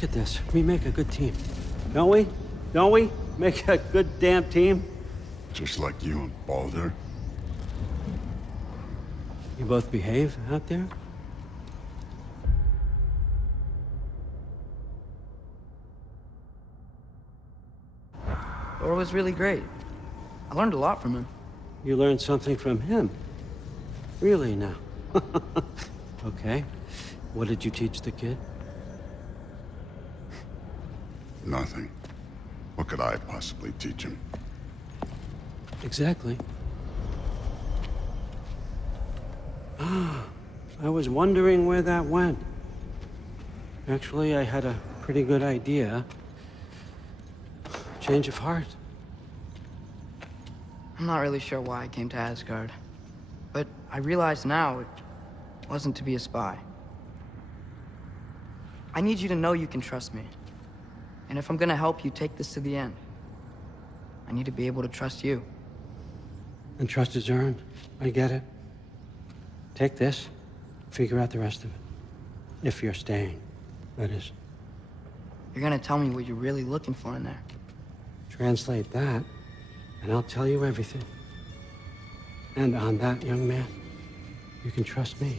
Look at this. We make a good team. Don't we? Don't we? Make a good damn team? Just like you and Baldur. You both behave out there? Thor was really great. I learned a lot from him. You learned something from him? Really now? Okay. What did you teach the kid? Nothing. What could I possibly teach him? Exactly. I was wondering where that went. Actually, I had a pretty good idea. Change of heart. I'm not really sure why I came to Asgard. But I realize now it wasn't to be a spy. I need you to know you can trust me. And if I'm gonna help you take this to the end, I need to be able to trust you. And trust is earned. I get it. Take this. Figure out the rest of it. If you're staying, that is. You're gonna tell me what you're really looking for in there. Translate that, and I'll tell you everything. And on that, young man, you can trust me.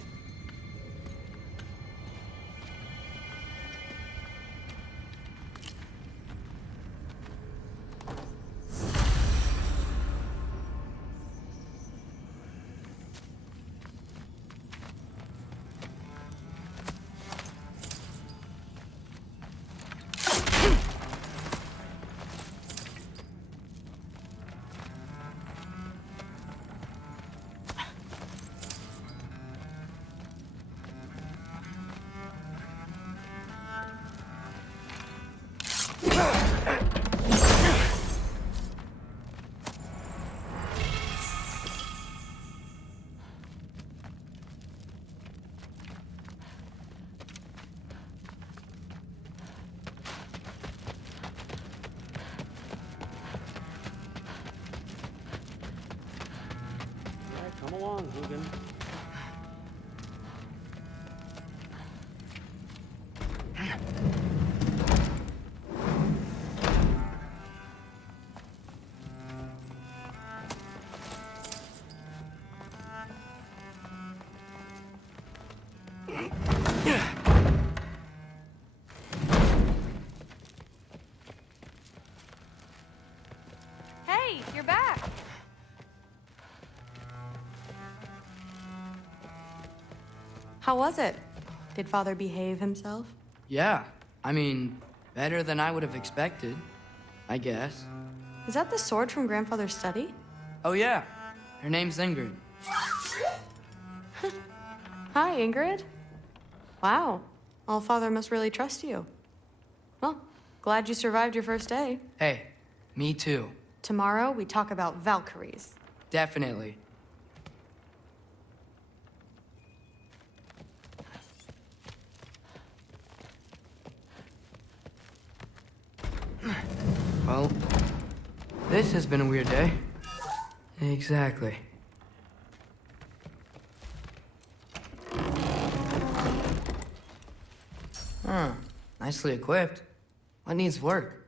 Come along, Hugin. Hey, you're back. How was it? Did Father behave himself? Yeah, I mean, better than I would have expected, I guess. Is that the sword from Grandfather's study? Oh yeah, her name's Ingrid. Hi, Ingrid. Wow, All-Father must really trust you. Well, glad you survived your first day. Hey, me too. Tomorrow, we talk about Valkyries. Definitely. Well, this has been a weird day. Exactly. Huh. Nicely equipped. What needs work?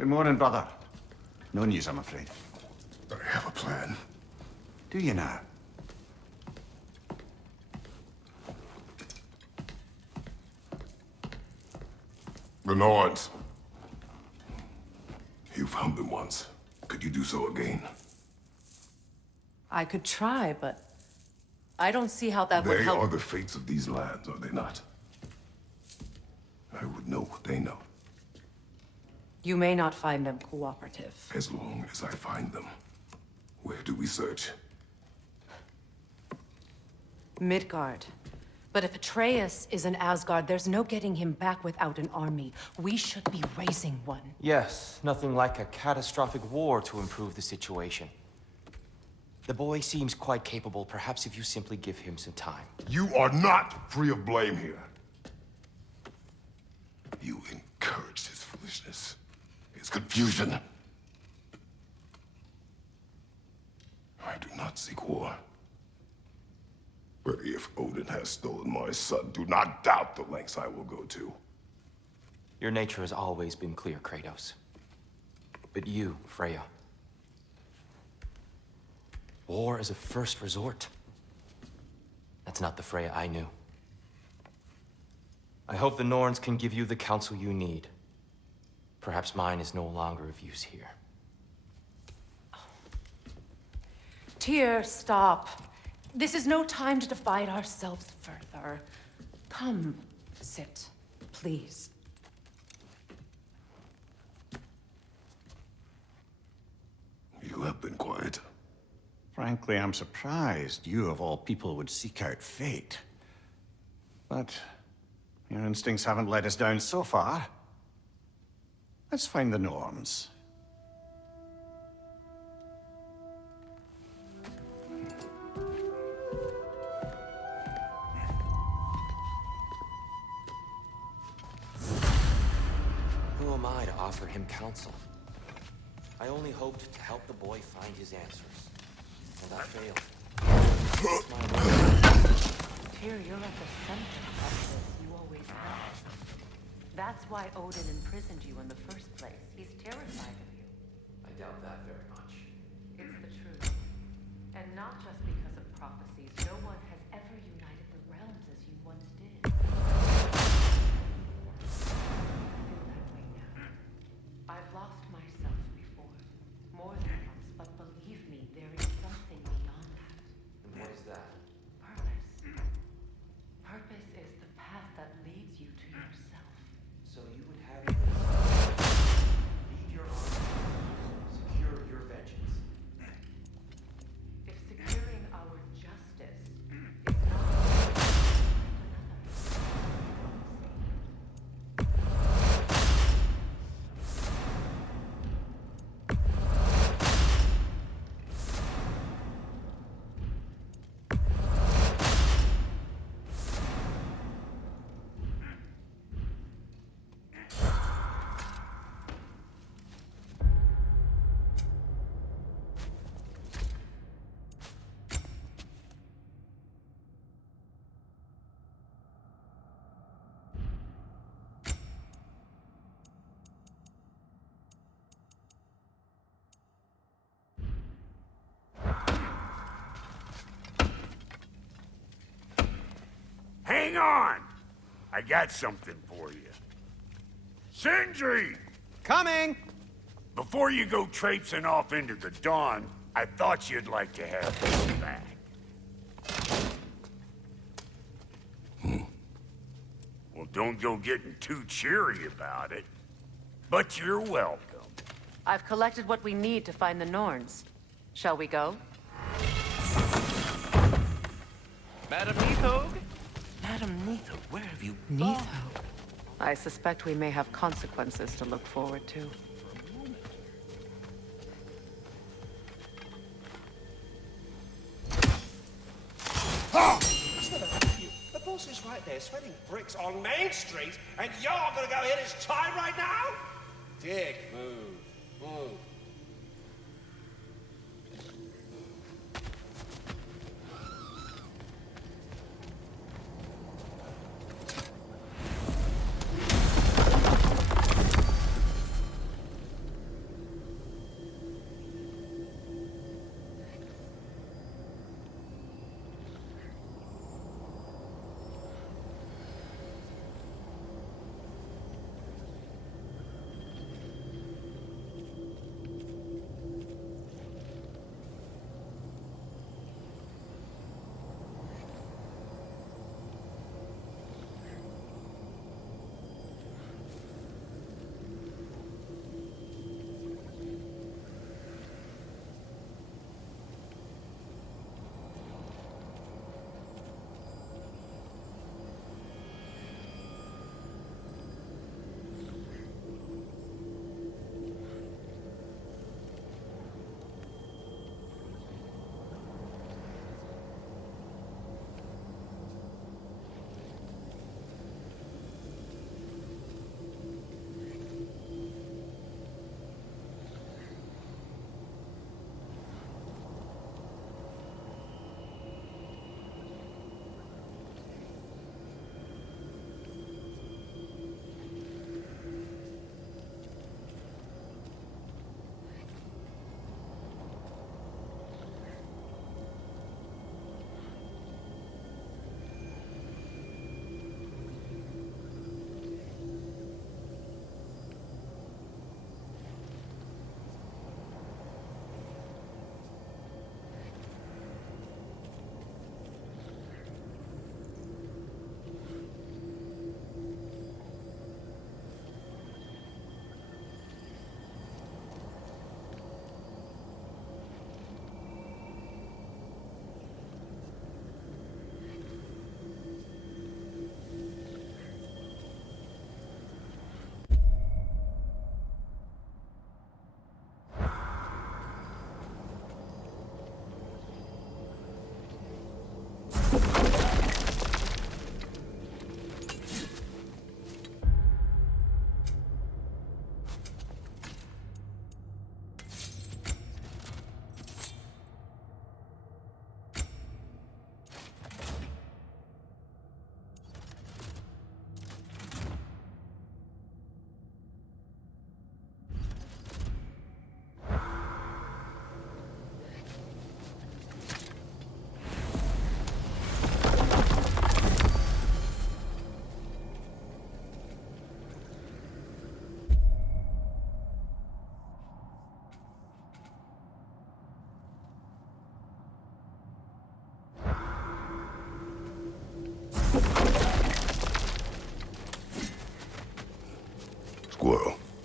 Good morning, brother. No news, I'm afraid. I have a plan. Do you now? The Nords. You found them once. Could you do so again? I could try, but I don't see how that would They help. are the fates of these lands, are they not? I would know what they know, You may not find them cooperative. as long as I find them. Where do we search? Midgard. But if Atreus is in Asgard, there's no getting him back without an army. We should be raising one. Yes, nothing like a catastrophic war to improve the situation. The boy seems quite capable. Perhaps if you simply give him some time. You are not free of blame here. You encouraged his foolishness, his confusion. I do not seek war. But if Odin has stolen my son, do not doubt the lengths I will go to. Your nature has always been clear, Kratos. But you, Freya. War is a first resort. That's not the Freya I knew. I hope the Norns can give you the counsel you need. Perhaps mine is no longer of use here. Tyr, stop. This is no time to divide ourselves further. Come, sit, please. You have been quiet. Frankly, I'm surprised you, of all people, would seek out fate. But your instincts haven't let us down so far. Let's find the Norns. Who am I to offer him counsel? I only hoped to help the boy find his answers. And I failed. Tyr, you're at the center of this. You always have. That's why Odin imprisoned you in the first place. He's terrified of you. I doubt that very much. It's the truth. And not just because of prophecies. No one has ever united the realms as you once did. Feel that way now. I've lost myself before. More than once, but believe me, there is something beyond that. And what is that? Purpose. Purpose is the path that leads you to yourself. So you would have it lead your army, secure your vengeance. If securing our justice is not another. Hang on! I got something for you. Sindri! Coming! Before you go traipsing off into the dawn, I thought you'd like to have this back. Well, don't go getting too cheery about it. But you're welcome. I've collected what we need to find the Norns. Shall we go? Madam Neathog? Madam Neither, where have you Neitho. I suspect we may have consequences to look forward to. The boss is right there, sweating bricks on Main Street, and you're gonna go hit his time right now? Dick, move. Move.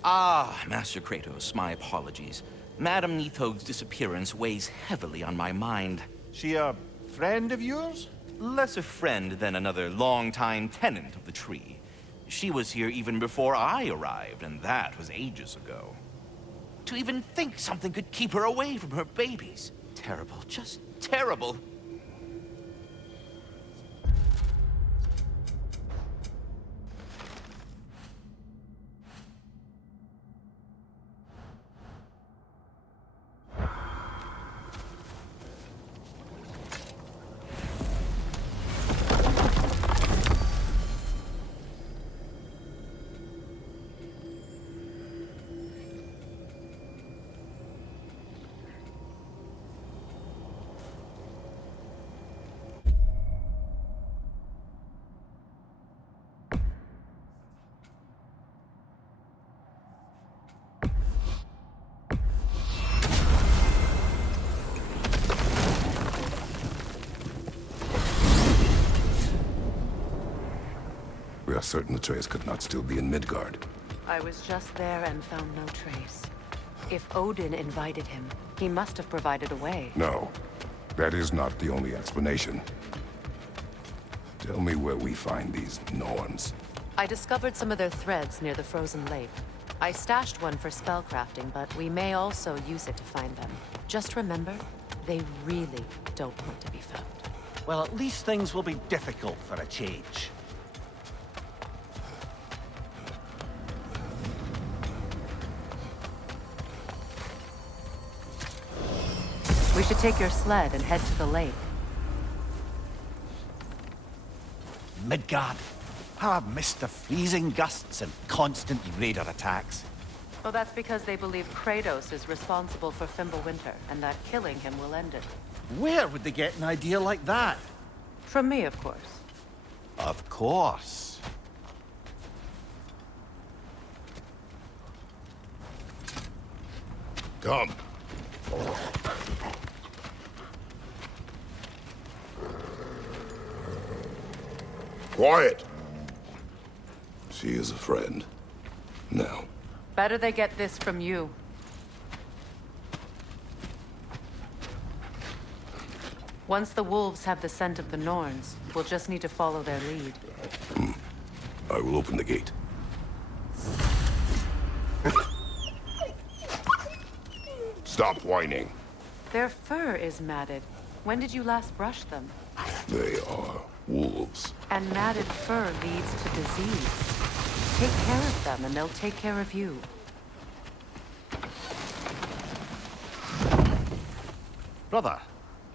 Ah, Master Kratos, my apologies. Madame Nitho's disappearance weighs heavily on my mind. She a friend of yours? Less a friend than another longtime tenant of the tree. She was here even before I arrived, and that was ages ago. To even think something could keep her away from her babies. Terrible, just terrible. We are certain Atreus could not still be in Midgard. I was just there and found no trace. If Odin invited him, he must have provided a way. No, that is not the only explanation. Tell me where we find these Norns. I discovered some of their threads near the frozen lake. I stashed one for spellcrafting, but we may also use it to find them. Just remember, they really don't want to be found. Well, at least things will be difficult for a change. We should take your sled and head to the lake. Midgard. How I've missed the freezing gusts and constant raider attacks. Well, that's because they believe Kratos is responsible for Fimbulwinter, and that killing him will end it. Where would they get an idea like that? From me, of course. Of course. Come. Quiet! She is a friend. Now. Better they get this from you. Once the wolves have the scent of the Norns, we'll just need to follow their lead. I will open the gate. Stop whining. Their fur is matted. When did you last brush them? They are wolves. And matted fur leads to disease. Take care of them, and they'll take care of you. Brother,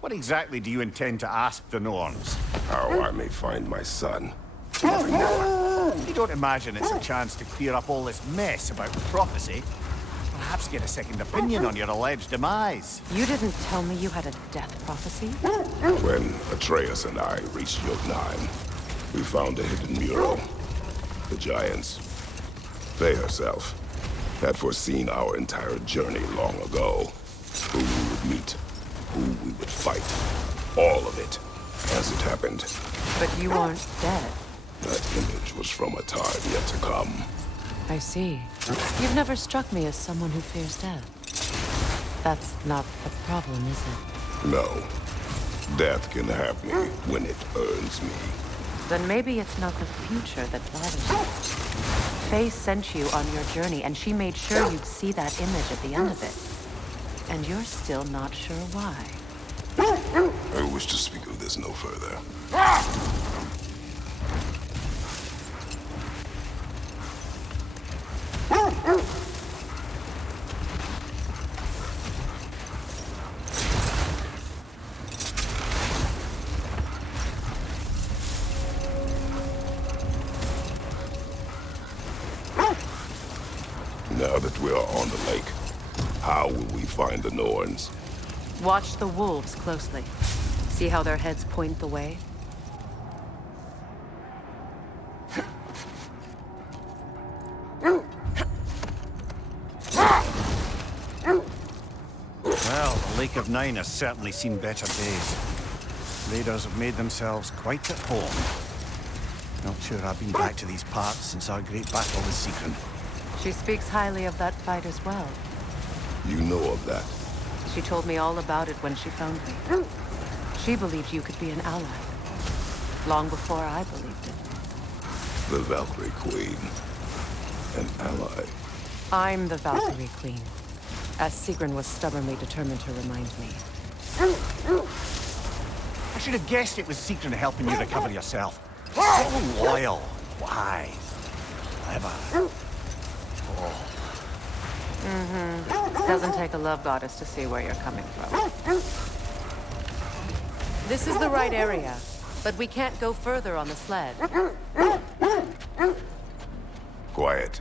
what exactly do you intend to ask the Norns? How I may find my son. You don't imagine it's a chance to clear up all this mess about the prophecy? Perhaps get a second opinion on your alleged demise. You didn't tell me you had a death prophecy? When Atreus and I reached Jotunheim, we found a hidden mural. The giants, Faye herself, had foreseen our entire journey long ago. Who we would meet, who we would fight. All of it, as it happened. But you aren't dead. That image was from a time yet to come. I see. You've never struck me as someone who fears death. That's not the problem, is it? No. Death can have me when it earns me. Then maybe it's not the future that bothers you. Faye sent you on your journey, and she made sure you'd see that image at the end of it. And you're still not sure why. I wish to speak of this no further. Now that we are on the lake, how will we find the Norns? Watch the wolves closely. See how their heads point the way? Well, the Lake of Nine has certainly seen better days. Raiders have made themselves quite at home. Not sure I've been back to these parts since our great battle with Sigrun. She speaks highly of that fight as well. You know of that. She told me all about it when she found me. She believed you could be an ally. Long before I believed it. The Valkyrie Queen. An ally. I'm the Valkyrie Queen. As Sigrun was stubbornly determined to remind me. I should have guessed it was Sigrun helping you recover yourself. So loyal, wise, clever. Oh. Doesn't take a love goddess to see where you're coming from. This is the right area, but we can't go further on the sled. Quiet.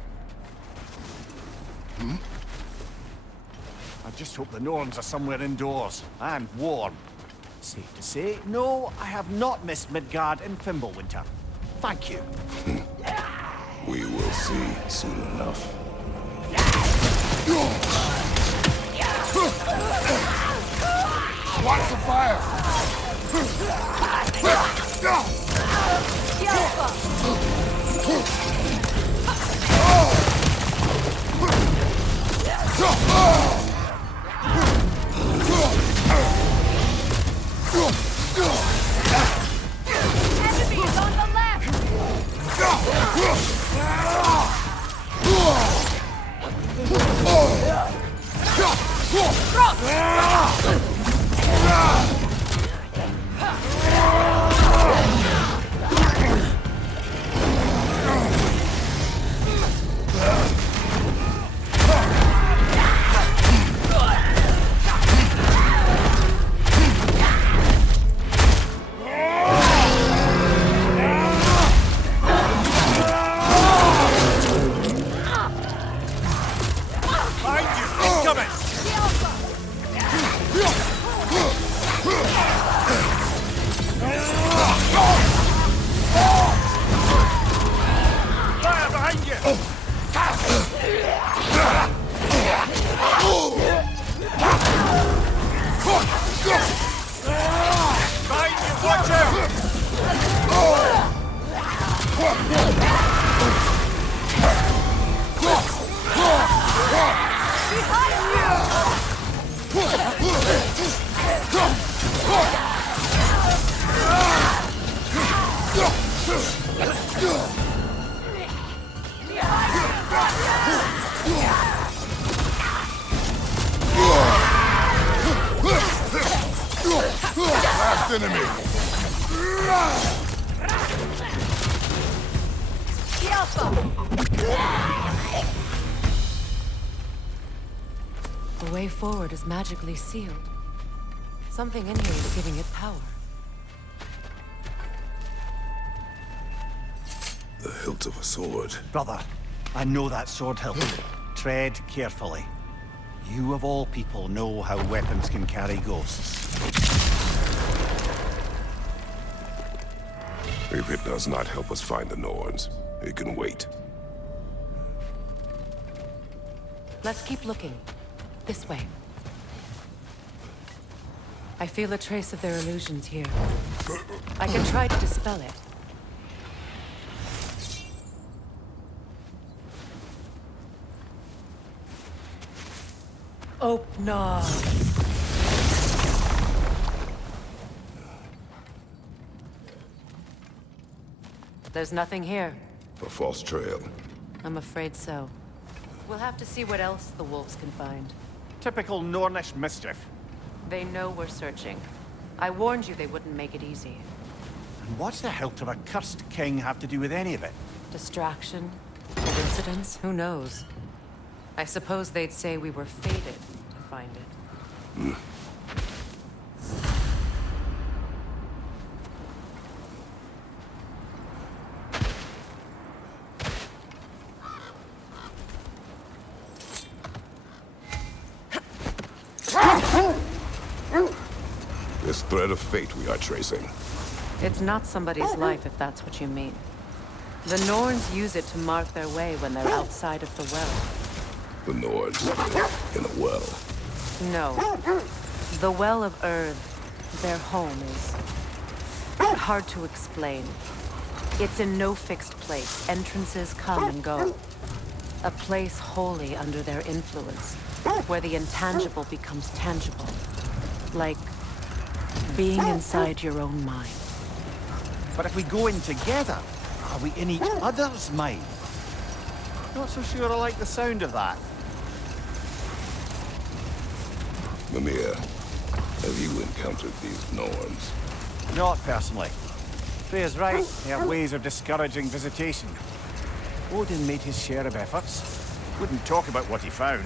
I just hope the Norns are somewhere indoors, and warm. Safe to say, no, I have not missed Midgard in Fimbulwinter. Thank you. We will see soon enough. Watch the fire! Enemy is on the left! Last enemy! The way forward is magically sealed. Something in here is giving it power. The hilt of a sword. Brother, I know that sword hilt. Tread carefully. You of all people know how weapons can carry ghosts. If it does not help us find the Norns, it can wait. Let's keep looking. This way. I feel a trace of their illusions here. I can try to dispel it. Open. There's nothing here. A false trail. I'm afraid so. We'll have to see what else the wolves can find. Typical Nornish mischief. They know we're searching. I warned you they wouldn't make it easy. And what's the hilt of a cursed king have to do with any of it? Distraction? Coincidence? Who knows? I suppose they'd say we were fated to find it. This thread of fate we are tracing. It's not somebody's life, if that's what you mean. The Norns use it to mark their way when they're outside of the well. The Nords in a well. No. The Well of Earth, their home, is hard to explain. It's in no fixed place. Entrances come and go. A place wholly under their influence, where the intangible becomes tangible. Like being inside your own mind. But if we go in together, are we in each other's mind? Not so sure I like the sound of that. Mimir, have you encountered these Norns? Not personally. Freya's right. They have ways of discouraging visitation. Odin made his share of efforts. Wouldn't talk about what he found.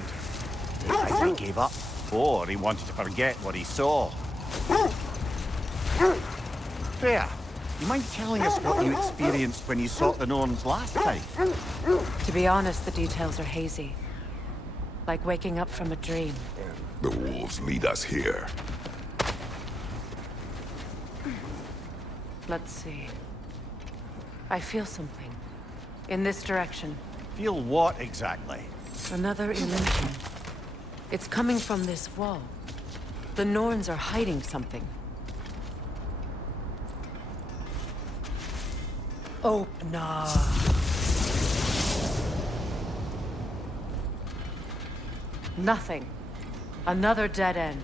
Either he gave up, or he wanted to forget what he saw. Freya, you mind telling us what you experienced when you sought the Norns last time? To be honest, the details are hazy. Like waking up from a dream. The wolves lead us here. Let's see. I feel something. In this direction. Feel what exactly? Another illusion. It's coming from this wall. The Norns are hiding something. Oh, no. Nothing. Another dead end.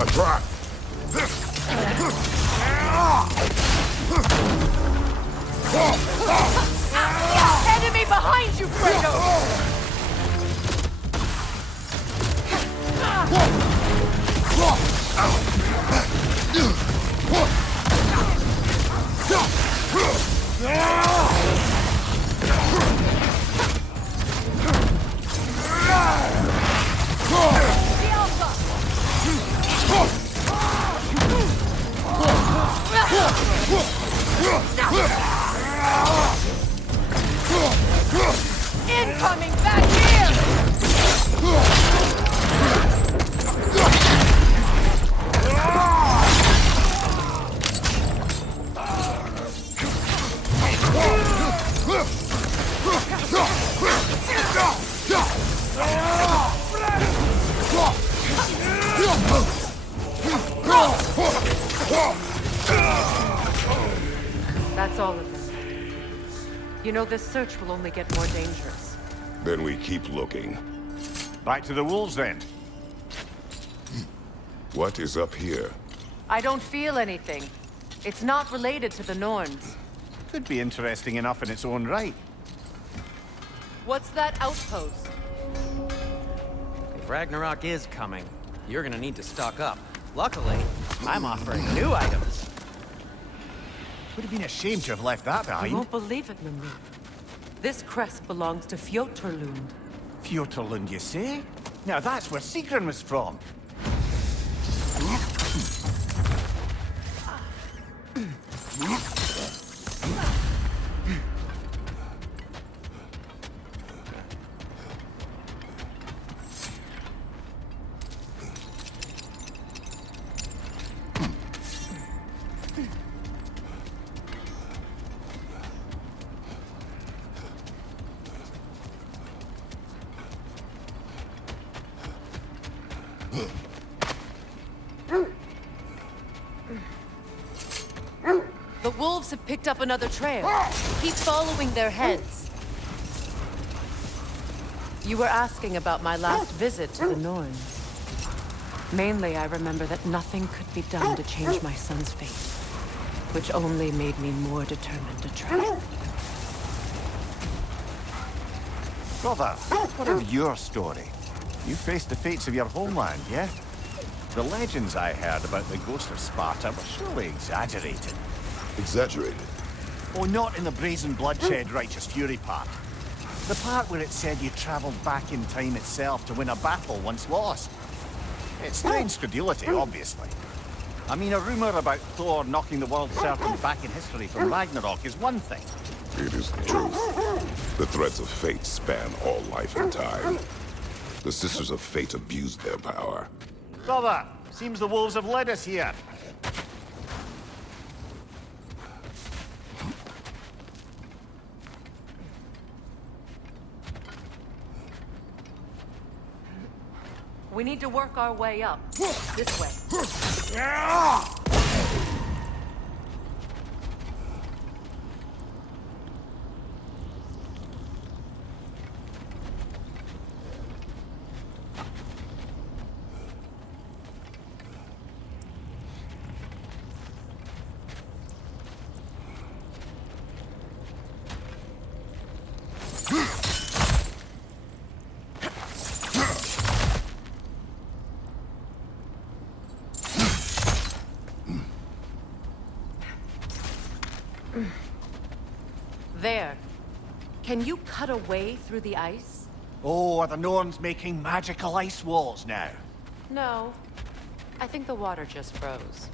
A trap! Enemy behind you, Fredo! Incoming back here! That's all of them. You know, this search will only get more dangerous. Then we keep looking. Back to the wolves, then. What is up here? I don't feel anything. It's not related to the Norns. Could be interesting enough in its own right. What's that outpost? If Ragnarok is coming, you're gonna need to stock up. Luckily, I'm offering new items. Would have been a shame to have left that You behind. won't believe it, Mimir. This crest belongs to Fjotorlund. Fjotorlund, you say? Now that's where Sigrun was from. The wolves have picked up another trail. Keep following their heads. You were asking about my last visit to the Norns. Mainly, I remember that nothing could be done to change my son's fate, which only made me more determined to try. Brother, what of your story? You faced the fates of your homeland, yeah? The legends I heard about the ghost of Sparta were surely exaggerated. Exaggerated? Oh, not in the brazen bloodshed righteous fury part. The part where it said you traveled back in time itself to win a battle once lost. It's strange credulity, obviously. I mean, a rumor about Thor knocking the world serpent back in history from Ragnarok is one thing. It is the truth. The threads of fate span all life and time. The Sisters of Fate abused their power. Brother, seems the wolves have led us here. We need to work our way up. This way. There. Can you cut a way through the ice? Oh, are the Norns making magical ice walls now? No. I think the water just froze.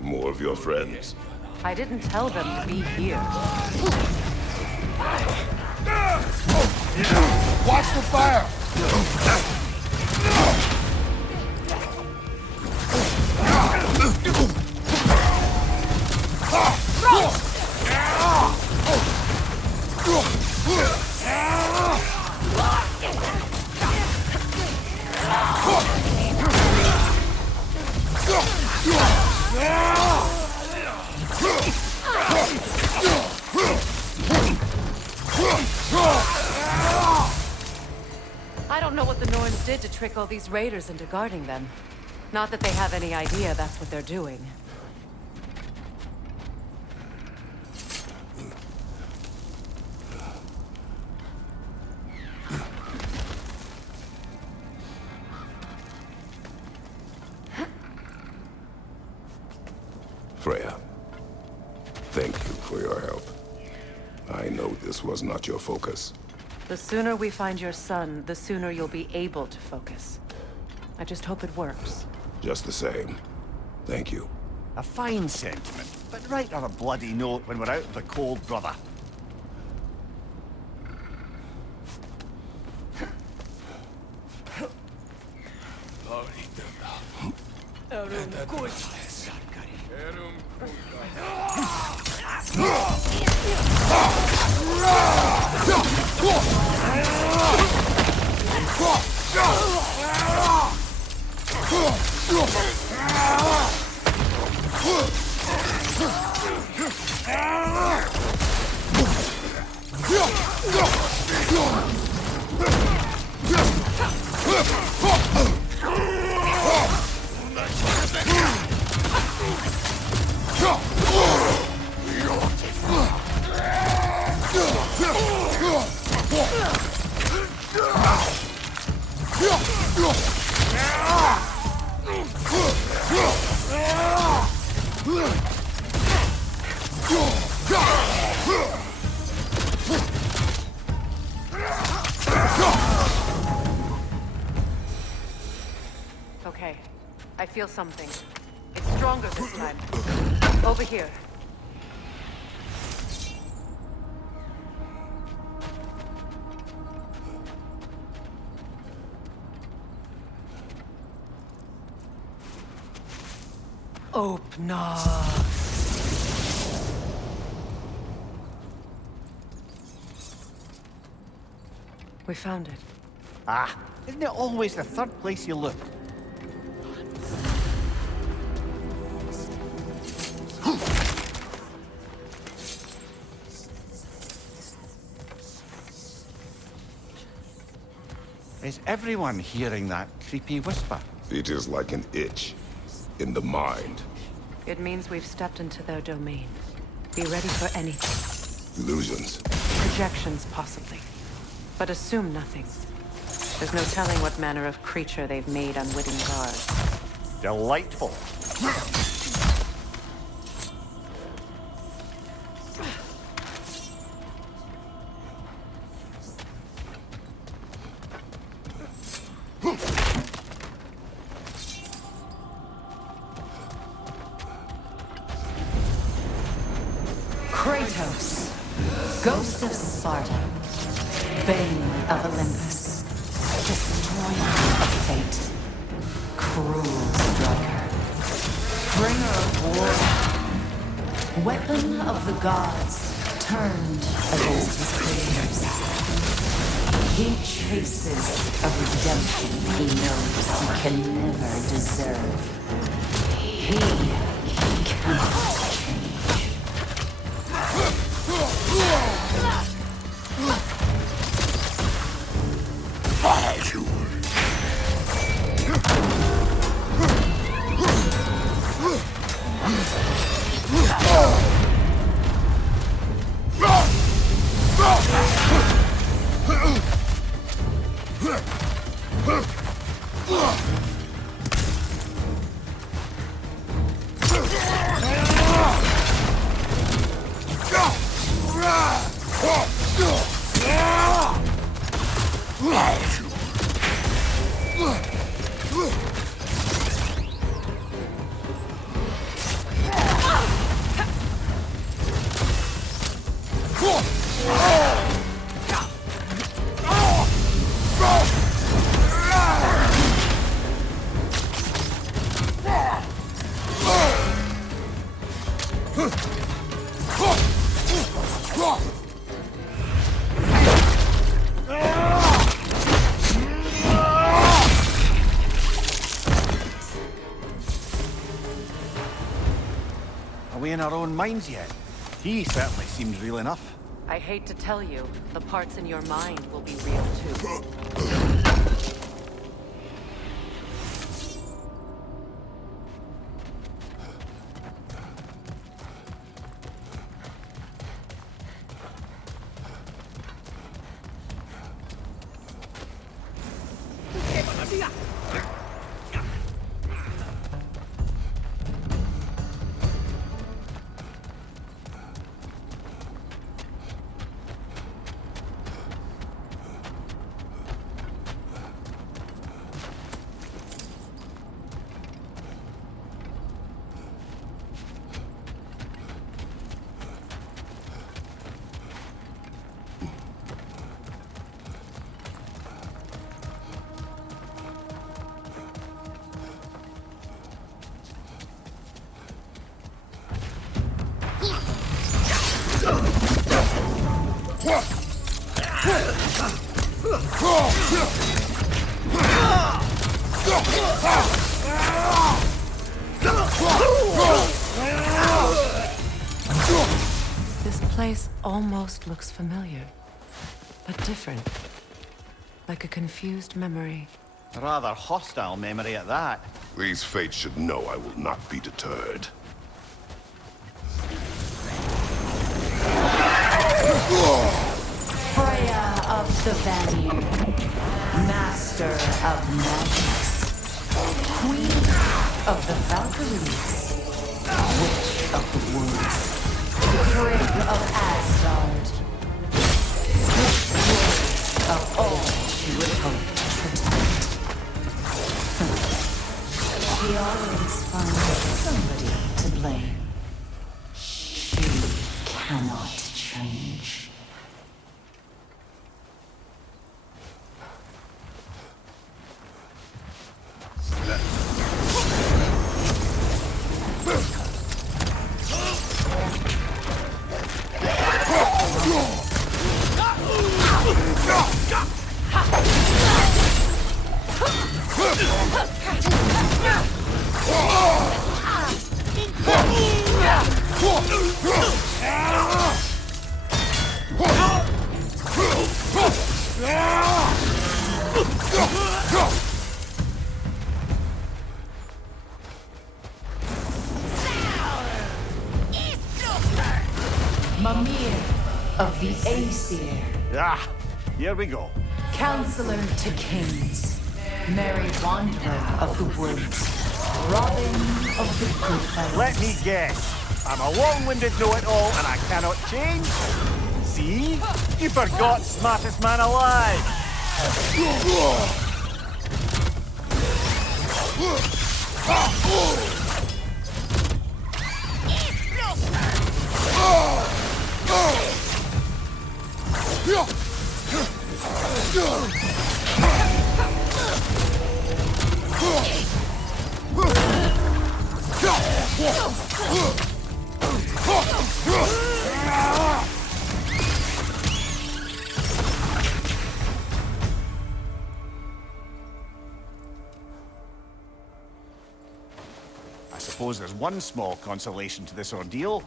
More of your friends. I didn't tell them to be here. Watch the fire! I don't know what the Norns did to trick all these raiders into guarding them. Not that they have any idea that's what they're doing. Freya, thank you for your help. I know this was not your focus. The sooner we find your son, the sooner you'll be able to focus. I just hope it works. Just the same, thank you. A fine sentiment, but write on a bloody note when we're out of the cold, brother. Okay, I feel something. It's stronger this time. Over here. Open up. We found it. Ah, isn't it always the third place you look? Is everyone hearing that creepy whisper? It is like an itch in the mind. It means we've stepped into their domain. Be ready for anything. Illusions. Projections, possibly. But assume nothing. There's no telling what manner of creature they've made unwitting guards. Delightful. Kratos, ghost of Sparta, bane of Olympus, destroyer of fate, cruel striker, bringer of war, weapon of the gods turned against his creators. He chases a redemption he knows he can never deserve. He cannot change. Are we in our own minds yet? He certainly seems real enough. I hate to tell you, the parts in your mind will be real too. This place almost looks familiar, but different. Like a confused memory. A rather hostile memory at that. These fates should know I will not be deterred. Freya of the Vanir, master of magics, queen of the Valkyries, witch of the woods, frigg of Asgard, destroyer of all she would hope to protect. She always finds somebody to blame. She cannot change. Mimir of the Aesir. Ah, here we go. Counselor to kings. Merry wanderer of the woods. Robin of the Goodfellas. Let me guess. I'm a long-winded know-it-all and I cannot change? See? You forgot smartest man alive! I suppose there's one small consolation to this ordeal.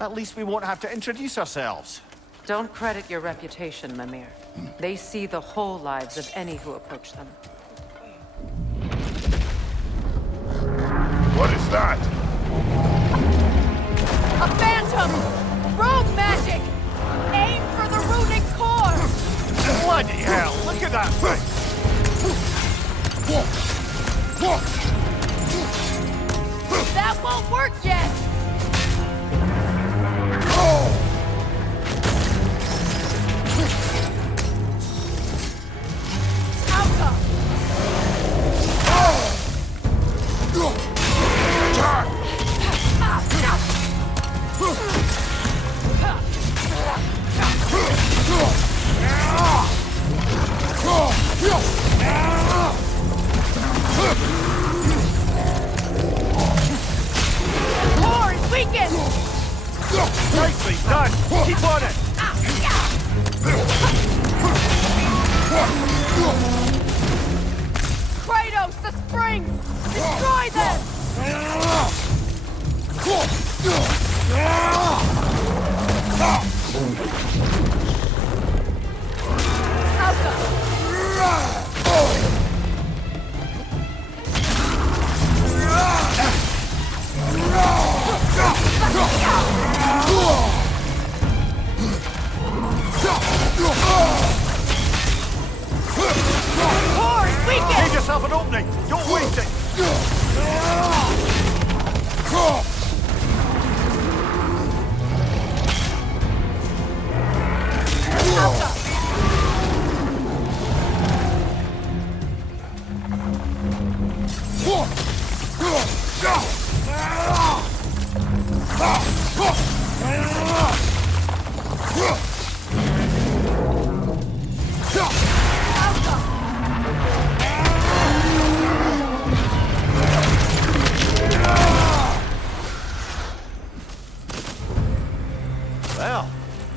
At least we won't have to introduce ourselves. Don't credit your reputation, Mimir. They see the whole lives of any who approach them. What is that? A phantom! Rogue magic! Aim for the runic core! Bloody hell, look at that thing! That won't work yet! Core is weakened! Nicely done! Keep on it! Kratos, the springs! Destroy them! Core is weakened! Give yourself an opening! Don't waste it! Well,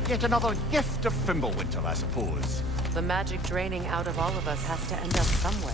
yet another gift of Fimbulwinter, I suppose. The magic draining out of all of us has to end up somewhere.